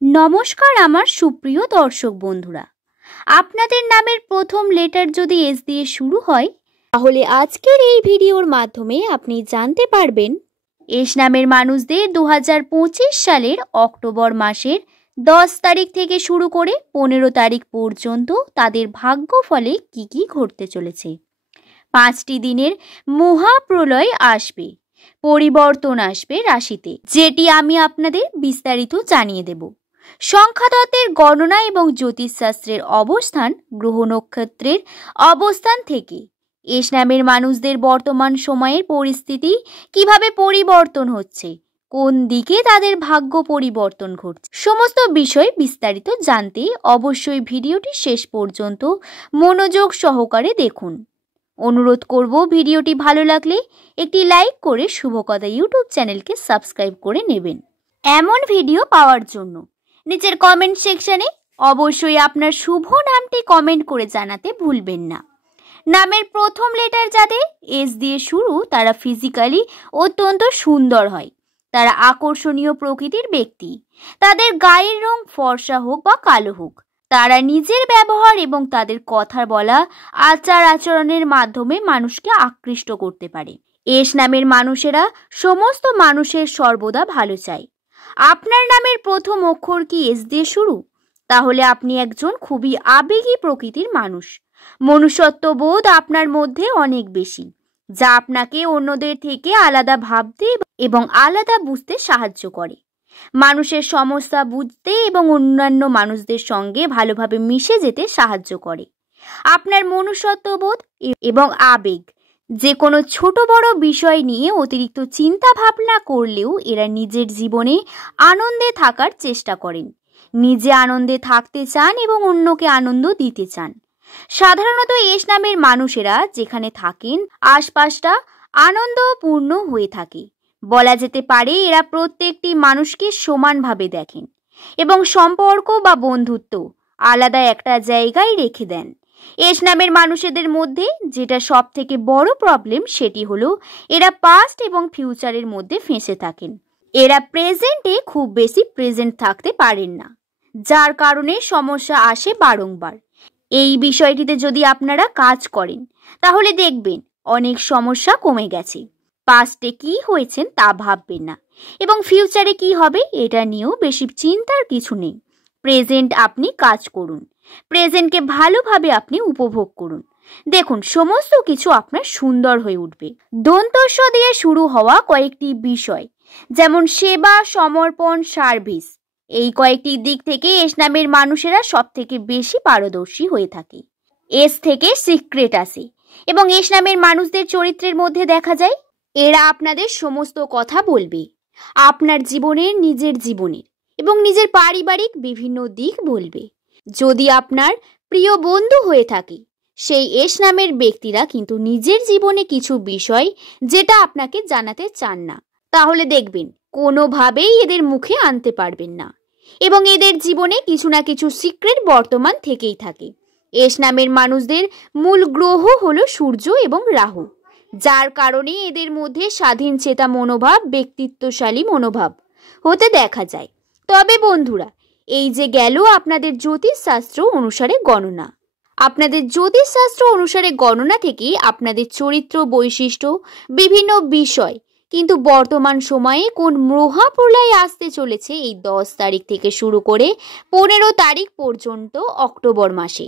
নমস্কার আমার সুপ্রিয় দর্শক বন্ধুরা, আপনাদের নামের প্রথম লেটার যদি এস দিয়ে শুরু হয় তাহলে আজকের এই ভিডিওর মাধ্যমে আপনি জানতে পারবেন এস নামের মানুষদের 2025 সালের অক্টোবর মাসের 10 তারিখ থেকে শুরু করে 15 তারিখ পর্যন্ত তাদের ভাগ্যফলে কি কি ঘটতে চলেছে। 5টি দিনের মহাপ্রলয় আসবে, পরিবর্তন আসবে রাশিতে, যেটি আমি আপনাদের বিস্তারিত জানিয়ে দেব। সংখ্যাতত্ত্বের গণনা এবং জ্যোতিষশাস্ত্রের অবস্থান, গ্রহ নক্ষত্রের অবস্থান থেকে এস নামের মানুষদের বর্তমান সময়ের পরিস্থিতি কিভাবে পরিবর্তন হচ্ছে, কোন দিকে তাদের ভাগ্য পরিবর্তন ঘটছে, সমস্ত বিষয় বিস্তারিত জানতে অবশ্যই ভিডিওটি শেষ পর্যন্ত মনোযোগ সহকারে দেখুন। অনুরোধ করব ভিডিওটি ভালো লাগলে একটি লাইক করে শুভকথা ইউটিউব চ্যানেলকে সাবস্ক্রাইব করে নেবেন। এমন ভিডিও পাওয়ার জন্য নিচের কমেন্ট সেকশনে অবশ্যই আপনার শুভ নামটি কমেন্ট করে জানাতে ভুলবেন না। নামের প্রথম লেটার যাদের এস দিয়ে শুরু তারা ফিজিক্যালি অত্যন্ত সুন্দর হয়। তারা আকর্ষণীয় প্রকৃতির ব্যক্তি। তাদের গায়ের রং ফর্সা হোক বা কালো হোক, তারা নিজের ব্যবহার এবং তাদের কথা বলা আচার আচরণের মাধ্যমে মানুষকে আকৃষ্ট করতে পারে। এস নামের মানুষেরা সমস্ত মানুষের সর্বদা ভালো চায়। আপনার নামের প্রথম অক্ষর কি এস দিয়ে শুরু? তাহলে আপনি একজন খুবই আবেগী প্রকৃতির মানুষ। মনুষ্যত্ববোধ আপনার মধ্যে অনেক বেশি, যা আপনাকে অন্যদের থেকে আলাদা ভাবতে এবং আলাদা বুঝতে সাহায্য করে। মানুষের সমস্যা বুঝতে এবং অন্যান্য মানুষদের সঙ্গে ভালোভাবে মিশে যেতে সাহায্য করে। আপনার মনুষ্যত্ববোধ এবং আবেগ, যে কোনো ছোট বড় বিষয় নিয়ে অতিরিক্ত চিন্তা ভাবনা করলেও এরা নিজের জীবনে আনন্দে থাকার চেষ্টা করেন। নিজে আনন্দে থাকতে চান এবং অন্যকে আনন্দ দিতে চান। সাধারণত এস নামের মানুষেরা যেখানে থাকেন আশপাশটা আনন্দপূর্ণ হয়ে থাকে। বলা যেতে পারে এরা প্রত্যেকটি মানুষকে সমানভাবে দেখেন এবং সম্পর্ক বা বন্ধুত্ব আলাদা একটা জায়গায় রেখে দেন। এস নামের মানুষদের মধ্যে যেটা সব থেকে বড় প্রবলেম সেটি হলো এরা পাস্ট এবং ফিউচারের মধ্যে ফেঁসে থাকেন। এরা প্রেজেন্টে খুব বেশি প্রেজেন্ট থাকতে পারেন না, যার কারণে সমস্যা আসে বারংবার। এই বিষয়টিতে যদি আপনারা কাজ করেন তাহলে দেখবেন অনেক সমস্যা কমে গেছে। পাস্টে কি হয়েছেন তা ভাববেন না এবং ফিউচারে কি হবে এটা নিয়েও বেশি চিন্তার কিছু নেই। প্রেজেন্ট আপনি কাজ করুন, প্রেজেন্টকে ভালোভাবে আপনি উপভোগ করুন। দেখুন সমস্ত কিছু আপনার সুন্দর হয়ে উঠবে। দন্তস্ব দিয়ে শুরু হওয়া কয়েকটি বিষয়, যেমন সেবা, সমর্পণ, সার্ভিস, এই কয়েকটি দিক থেকে এস নামের মানুষেরা সব থেকে বেশি পারদর্শী হয়ে থাকে। এস থেকে সিক্রেট আসে এবং এস নামের মানুষদের চরিত্রের মধ্যে দেখা যায় এরা আপনাদের সমস্ত কথা বলবে, আপনার জীবনের, নিজের জীবনের এবং নিজের পারিবারিক বিভিন্ন দিক বলবে। যদি আপনার প্রিয় বন্ধু হয়ে থাকে সেই এস নামের ব্যক্তিরা কিন্তু নিজের জীবনে কিছু বিষয় যেটা আপনাকে জানাতে চান না, তাহলে দেখবেন কোনোভাবেই এদের মুখে আনতে পারবেন না এবং এদের জীবনে কিছু না কিছু সিক্রেট বর্তমান থেকেই থাকে। এস নামের মানুষদের মূল গ্রহ হলো সূর্য এবং রাহু, যার কারণে এদের মধ্যে স্বাধীন চেতা মনোভাব, ব্যক্তিত্বশালী মনোভাব হতে দেখা যায়। তবে বন্ধুরা, এই যে গেল আপনাদের জ্যোতিষশাস্ত্র অনুসারে গণনা। আপনাদের জ্যোতিষশাস্ত্র অনুসারে গণনা থেকে আপনাদের চরিত্র, বৈশিষ্ট্য, বিভিন্ন বিষয়, কিন্তু বর্তমান সময়ে কোন মহাপ্রলয় আসতে চলেছে এই 10 তারিখ থেকে শুরু করে 15 তারিখ পর্যন্ত অক্টোবর মাসে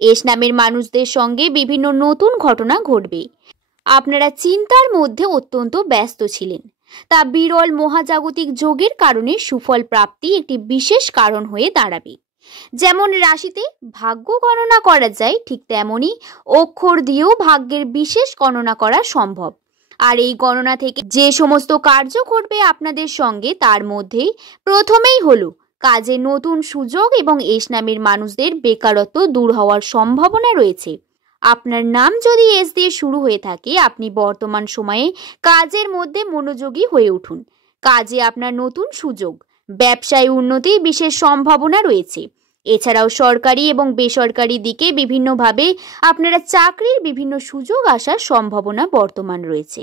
এস নামের মানুষদের সঙ্গে বিভিন্ন নতুন ঘটনা ঘটবে। আপনারা চিন্তার মধ্যে অত্যন্ত ব্যস্ত ছিলেন, তা বিরল মহাজাগতিক যোগের কারণে সুফল প্রাপ্তি একটি বিশেষ কারণ হয়ে দাঁড়াবে। যেমন রাশিতে ভাগ্য গণনা করা যায়, ঠিক তেমনি অক্ষর দিয়েও ভাগ্যের বিশেষ গণনা করা সম্ভব। আর এই গণনা থেকে যে সমস্ত কার্য ঘটবে আপনাদের সঙ্গে তার মধ্যে প্রথমেই হলো কাজে নতুন সুযোগ এবং এস নামের মানুষদের বেকারত্ব দূর হওয়ার সম্ভাবনা রয়েছে। আপনার নাম যদি এস দিয়ে শুরু হয়ে থাকে আপনি বর্তমান সময়ে কাজের মধ্যে মনোযোগী হয়ে উঠুন। কাজে আপনার নতুন সুযোগ, ব্যবসায় উন্নতির বিশেষ সম্ভাবনা রয়েছে। এছাড়াও সরকারি এবং বেসরকারি দিকে বিভিন্নভাবে আপনারা চাকরির বিভিন্ন সুযোগ আসার সম্ভাবনা বর্তমান রয়েছে।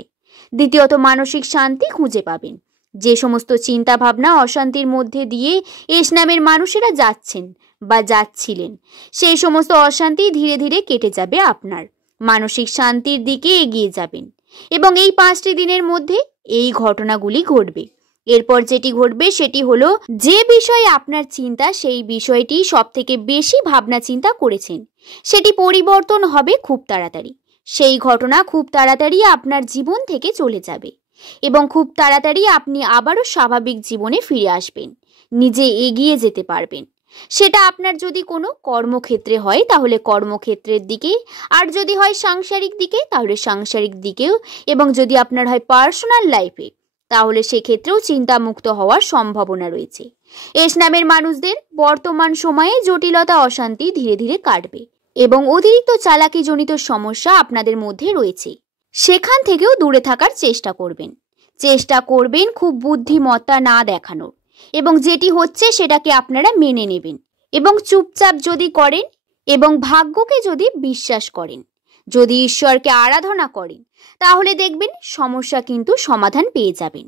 দ্বিতীয়ত মানসিক শান্তি খুঁজে পাবেন। যে সমস্ত চিন্তা ভাবনা অশান্তির মধ্যে দিয়ে এস নামের মানুষেরা যাচ্ছেন বা যাচ্ছিলেন, সেই সমস্ত অশান্তি ধীরে ধীরে কেটে যাবে, আপনার মানসিক শান্তির দিকে এগিয়ে যাবেন। এবং এই 5টি দিনের মধ্যে এই ঘটনাগুলি ঘটবে। এরপর যেটি ঘটবে সেটি হলো, যে বিষয়ে আপনার চিন্তা, সেই বিষয়টি সব থেকে বেশি ভাবনা চিন্তা করেছেন, সেটি পরিবর্তন হবে খুব তাড়াতাড়ি। সেই ঘটনা খুব তাড়াতাড়ি আপনার জীবন থেকে চলে যাবে এবং খুব তাড়াতাড়ি আপনি আবারও স্বাভাবিক জীবনে ফিরে আসবেন, নিজে এগিয়ে যেতে পারবেন। সেটা আপনার যদি কোনো কর্মক্ষেত্রে হয় তাহলে কর্মক্ষেত্রের দিকে, আর যদি হয় সাংসারিক দিকে তাহলে সাংসারিক দিকেও, এবং যদি আপনার হয় পার্সোনাল লাইফে তাহলে সেক্ষেত্রেও চিন্তামুক্ত হওয়ার সম্ভাবনা রয়েছে। এস নামের মানুষদের বর্তমান সময়ে জটিলতা অশান্তি ধীরে ধীরে কাটবে এবং অতিরিক্ত চালাকিজনিত সমস্যা আপনাদের মধ্যে রয়েছে, সেখান থেকেও দূরে থাকার চেষ্টা করবেন খুব বুদ্ধিমত্তা না দেখানোর, এবং যেটি হচ্ছে সেটাকে আপনারা মেনে নেবেন এবং চুপচাপ যদি করেন এবং ভাগ্যকে যদি বিশ্বাস করেন, যদি ঈশ্বরকে আরাধনা করেন, তাহলে দেখবেন সমস্যা কিন্তু সমাধান পেয়ে যাবেন।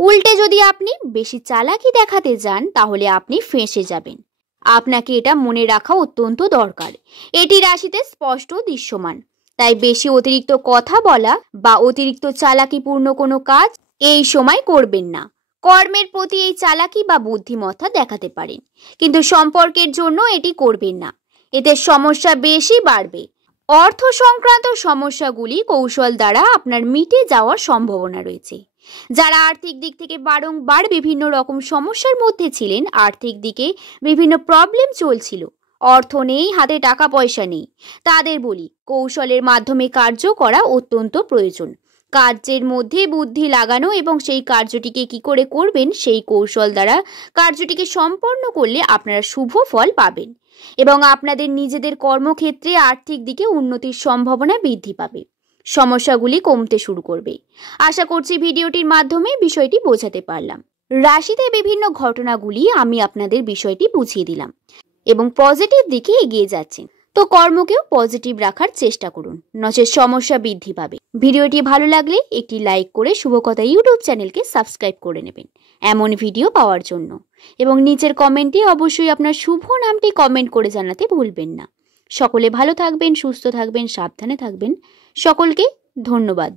উল্টে যদি আপনি বেশি চালাকি দেখাতে যান তাহলে আপনি ফেঁসে যাবেন। আপনাকে এটা মনে রাখা অত্যন্ত দরকার। এটি রাশিতে স্পষ্ট দৃশ্যমান। তাই বেশি অতিরিক্ত কথা বলা বা অতিরিক্ত চালাকিপূর্ণ কোনো কাজ এই সময় করবেন না। কর্মের প্রতি এই চালাকি বা বুদ্ধিমত্তা দেখাতে পারেন, কিন্তু সম্পর্কের জন্য এটি করবেন না, এতে সমস্যা বেশি বাড়বে। অর্থ সংক্রান্ত সমস্যাগুলি কৌশল দ্বারা আপনার মিটে যাওয়ার সম্ভাবনা রয়েছে। যারা আর্থিক দিক থেকে বারংবার বিভিন্ন রকম সমস্যার মধ্যে ছিলেন, আর্থিক দিকে বিভিন্ন প্রবলেম চলছিল, অর্থ নেই, হাতে টাকা পয়সা নেই, তাদের বলি কৌশলের মাধ্যমে কার্য করা অত্যন্ত প্রয়োজন। কার্যের মধ্যে বুদ্ধি লাগানো এবং সেই কার্যটিকে কি করে করবেন সেই কৌশল দ্বারা কার্যটিকে সম্পন্ন করলে আপনারা শুভ ফল পাবেন এবং আপনাদের নিজেদের কর্মক্ষেত্রে আর্থিক দিকে উন্নতির সম্ভাবনা বৃদ্ধি পাবে। সমস্যাগুলি কমতে শুরু করবে। আশা করছি ভিডিওটির মাধ্যমে বিষয়টি বোঝাতে পারলাম। রাশিতে বিভিন্ন ঘটনাগুলি আমি আপনাদের বিষয়টি বুঝিয়ে দিলাম এবং পজিটিভ দিকে এগিয়ে যাচ্ছেন, তো কর্মকেও পজিটিভ রাখার চেষ্টা করুন, নচেৎ সমস্যা বৃদ্ধি পাবে। ভিডিওটি ভালো লাগলে একটি লাইক করে শুভকথা ইউটিউব চ্যানেলকে সাবস্ক্রাইব করে নেবেন এমন ভিডিও পাওয়ার জন্য, এবং নিচের কমেন্টে অবশ্যই আপনার শুভ নামটি কমেন্ট করে জানাতে ভুলবেন না। সকলে ভালো থাকবেন, সুস্থ থাকবেন, সাবধানে থাকবেন। সকলকে ধন্যবাদ।